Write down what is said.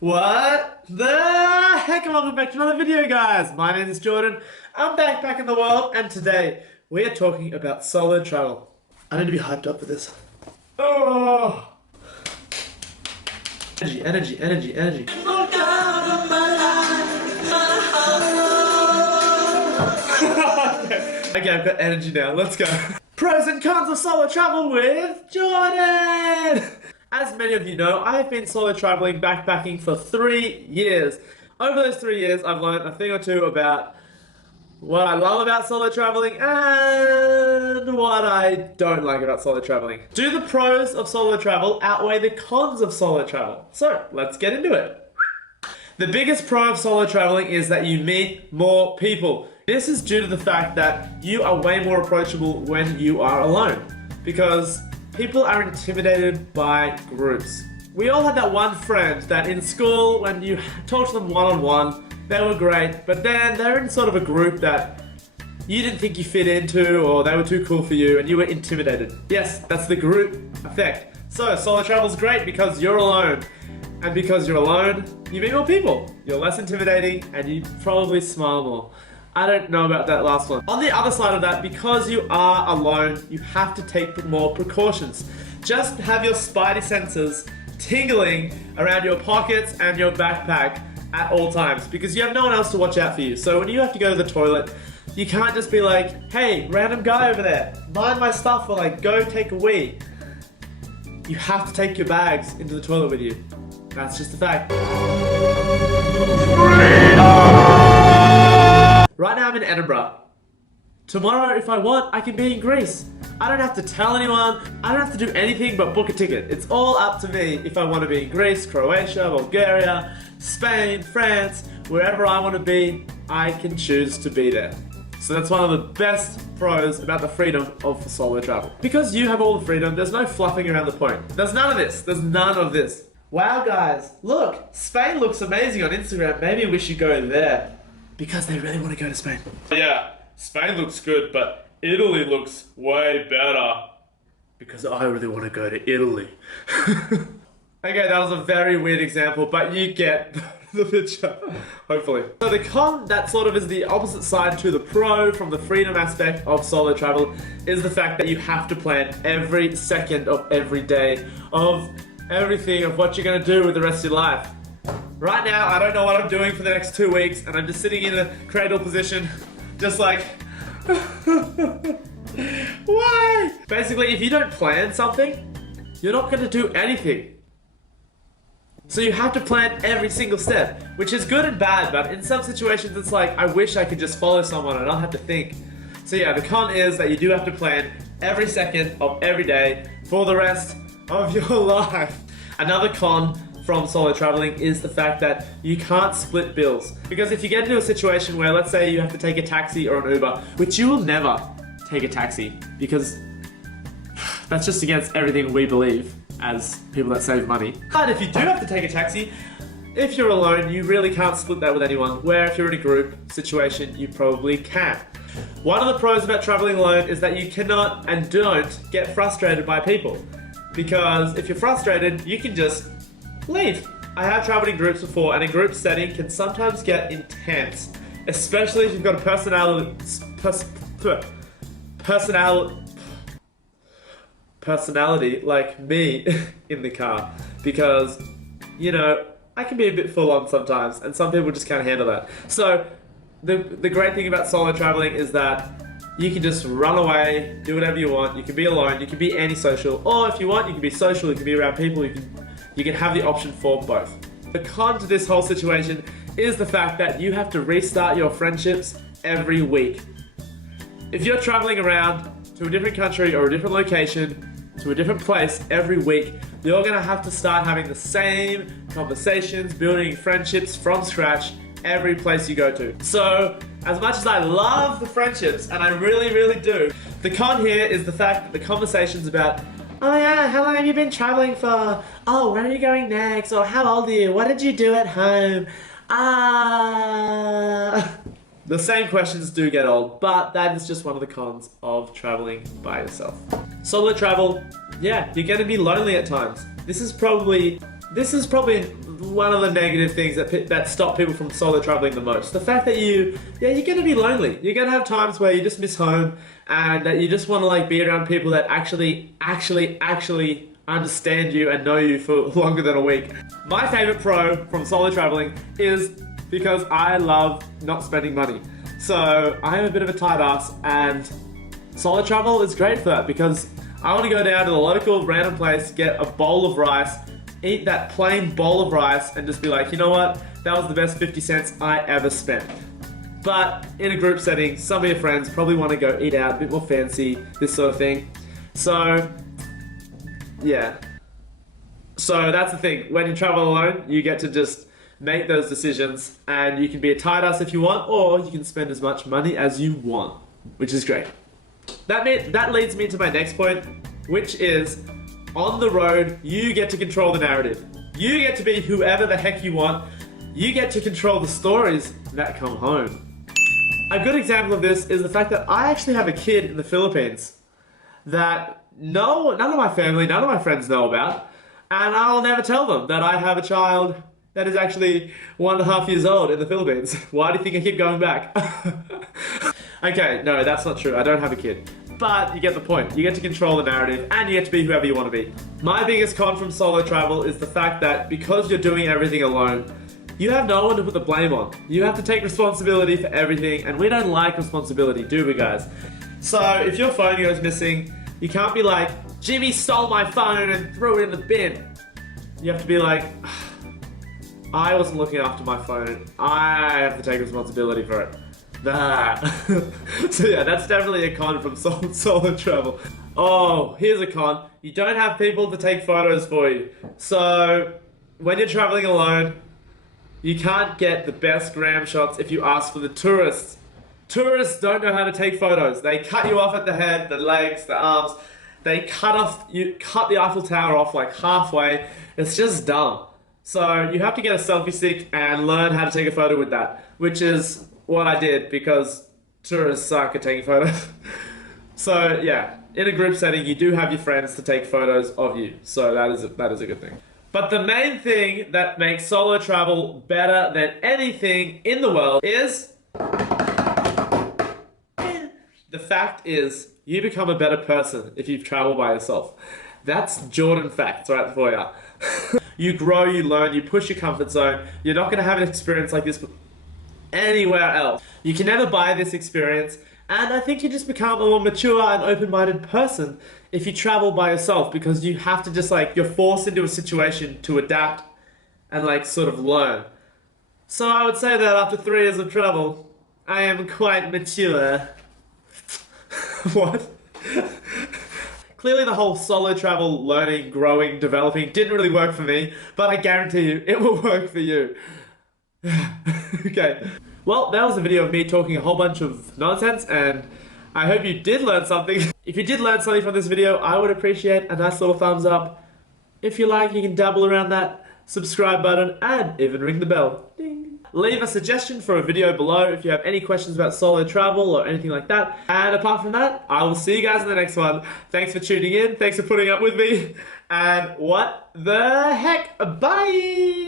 What the heck, and welcome back to another video, guys. My name is Jordan. I'm back in the world, and today we are talking about solo travel. I need to be hyped up for this. Oh, energy. Okay, I've got energy now. Let's go. Pros and cons of solo travel with Jordan. As many of you know, I've been solo traveling backpacking for 3 years. Over those 3 years, I've learned a thing or two about what I love about solo traveling and what I don't like about solo traveling. Do the pros of solo travel outweigh the cons of solo travel? So, let's get into it. The biggest pro of solo traveling is that you meet more people. This is due to the fact that you are way more approachable when you are alone, because people are intimidated by groups. We all had that one friend that in school, when you talk to them one-on-one, they were great, but then they're in sort of a group that you didn't think you fit into, or they were too cool for you, and you were intimidated. Yes, that's the group effect. So, solo travel's great because you're alone. And because you're alone, you meet more people. You're less intimidating, and you probably smile more. I don't know about that last one. On the other side of that, because you are alone, you have to take more precautions. Just have your spidey senses tingling around your pockets and your backpack at all times, because you have no one else to watch out for you. So when you have to go to the toilet, you can't just be like, hey, random guy over there, mind my stuff while I go take a wee. You have to take your bags into the toilet with you. That's just a fact. Right now I'm in Edinburgh. Tomorrow, if I want, I can be in Greece. I don't have to tell anyone. I don't have to do anything but book a ticket. It's all up to me if I want to be in Greece, Croatia, Bulgaria, Spain, France, wherever I want to be, I can choose to be there. So that's one of the best pros about the freedom of solo travel. Because you have all the freedom, there's no fluffing around the point. There's none of this. There's none of this. Wow, guys, look, Spain looks amazing on Instagram. Maybe we should go there. Because they really want to go to Spain. Yeah, Spain looks good, but Italy looks way better. Because I really want to go to Italy. Okay, that was a very weird example, but you get the picture, hopefully. So the con that sort of is the opposite side to the pro from the freedom aspect of solo travel is the fact that you have to plan every second of every day of everything of what you're going to do with the rest of your life. Right now, I don't know what I'm doing for the next 2 weeks, and I'm just sitting in a cradle position, just like, why? Basically, if you don't plan something, you're not going to do anything. So you have to plan every single step, which is good and bad, but in some situations it's like, I wish I could just follow someone and not have to think. So yeah, the con is that you do have to plan every second of every day for the rest of your life. Another con from solo traveling is the fact that you can't split bills. Because if you get into a situation where, let's say you have to take a taxi or an Uber, which you will never take a taxi, because that's just against everything we believe as people that save money. But if you do have to take a taxi, if you're alone, you really can't split that with anyone, where if you're in a group situation, you probably can. One of the pros about traveling alone is that you cannot and don't get frustrated by people. Because if you're frustrated, you can just leave. I have traveled in groups before, and a group setting can sometimes get intense, especially if you've got a personality like me in the car, because, you know, I can be a bit full on sometimes, and some people just can't handle that. So the great thing about solo traveling is that you can just run away, do whatever you want. You can be alone, you can be antisocial, or if you want, you can be social, you can be around people, you can have the option for both. The con to this whole situation is the fact that you have to restart your friendships every week. If you're traveling around to a different country or a different location, to a different place every week, you're gonna have to start having the same conversations, building friendships from scratch every place you go to. So, as much as I love the friendships, and I really, really do, the con here is the fact that the conversations about, oh yeah, how long have you been traveling for? Oh, where are you going next? Or how old are you? What did you do at home? The same questions do get old, but that is just one of the cons of traveling by yourself. Solo travel, yeah, you're gonna be lonely at times. This is probably this is probably one of the negative things that stop people from solo traveling the most. The fact that you're gonna be lonely. You're gonna have times where you just miss home and that you just want to like be around people that actually understand you and know you for longer than a week. My favorite pro from solo traveling is because I love not spending money. So I am a bit of a tight ass, and solo travel is great for that because I want to go down to the local random place, get a bowl of rice, eat that plain bowl of rice, and just be like, you know what? That was the best 50 cents I ever spent. But in a group setting, some of your friends probably want to go eat out, a bit more fancy, this sort of thing. So, yeah. So that's the thing. When you travel alone, you get to just make those decisions, and you can be a tight ass if you want, or you can spend as much money as you want, which is great. That leads me to my next point, which is on the road, you get to control the narrative. You get to be whoever the heck you want. You get to control the stories that come home. A good example of this is the fact that I actually have a kid in the Philippines that none of my family, none of my friends know about, and I'll never tell them that I have a child that is actually 1.5 years old in the Philippines. Why do you think I keep going back? Okay, no, that's not true. I don't have a kid. But you get the point. You get to control the narrative, and you get to be whoever you want to be. My biggest con from solo travel is the fact that because you're doing everything alone, you have no one to put the blame on. You have to take responsibility for everything, and we don't like responsibility, do we, guys? So if your phone goes missing, you can't be like, Jimmy stole my phone and threw it in the bin. You have to be like, I wasn't looking after my phone. I have to take responsibility for it. So yeah, that's definitely a con from solo travel. Oh, here's a con. You don't have people to take photos for you. So when you're traveling alone, you can't get the best gram shots if you ask for the tourists. Tourists don't know how to take photos. They cut you off at the head, the legs, the arms. They cut the Eiffel Tower off like halfway. It's just dumb. So you have to get a selfie stick and learn how to take a photo with that, which is what I did because tourists suck at taking photos. So yeah, in a group setting, you do have your friends to take photos of you. So that is a good thing. But the main thing that makes solo travel better than anything in the world is the fact is you become a better person if you travel by yourself. That's Jordan facts right for you. You grow, you learn, you push your comfort zone. You're not going to have an experience like this anywhere else. You can never buy this experience, and I think you just become a more mature and open-minded person if you travel by yourself, because you have to just like, you're forced into a situation to adapt and like sort of learn. So I would say that after 3 years of travel, I am quite mature. What? Clearly the whole solo travel, learning, growing, developing didn't really work for me, but I guarantee you it will work for you. Okay. Well, that was a video of me talking a whole bunch of nonsense, and I hope you did learn something. If you did learn something from this video, I would appreciate a nice little thumbs up. If you like, you can dabble around that subscribe button and even ring the bell. Ding. Leave a suggestion for a video below if you have any questions about solo travel or anything like that. And apart from that, I will see you guys in the next one. Thanks for tuning in. Thanks for putting up with me. And what the heck? Bye!